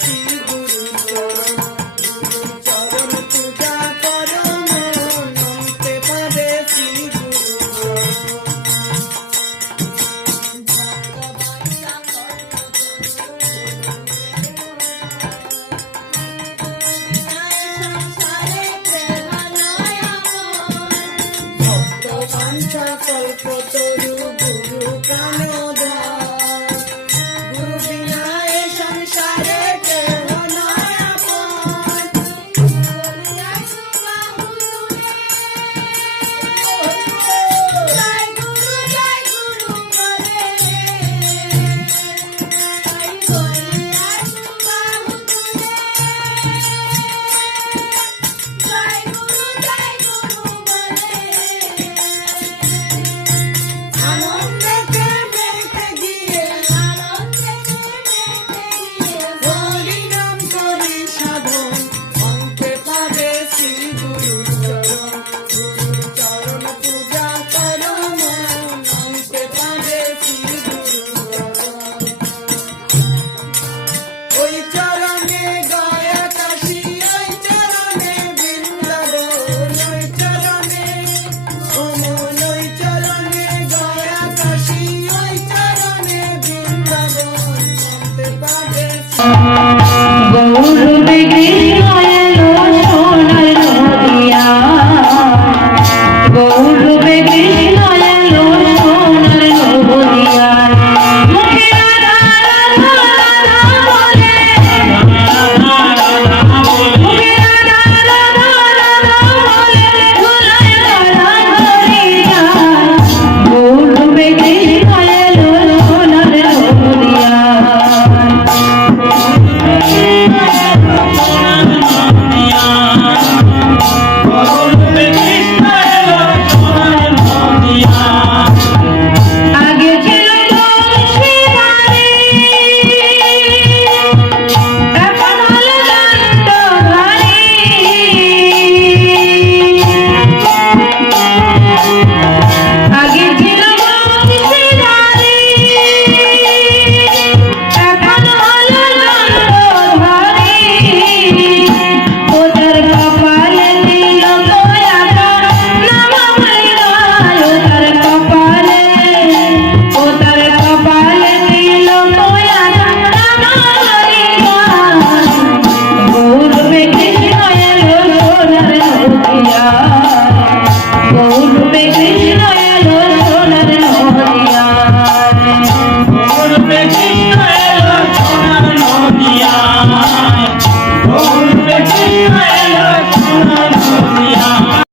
শ্রী গুরু চরণ, গুরু চরণ পূজা করো মন, অন্তে পাবে শ্রী গুরু চরণ। ভক্ত বাঞ্ছা কল্পতরু গুরু প্রাণোদ্ধার, গুরু বিনা এ সংসারে কেহ নয় আপন। জয় গুরু বলে রে, জয় গুরু বলে রে। আনন্দেতে মেতে গিয়ে হরি নাম করি সাধন, অন্তে পাবে শ্রী গুরু চরণ, গুরু চরণ পূজা করো মন, অন্তে পাবে শ্রী গুরু চরণ। ওই চরণে গয়া কাশী, ওই চরণে বৃন্দাবন, ওই চরণে অমন, ওই চরণে গয়া কাশী, ওই চরণে বৃন্দাবন, অন্তে পাবে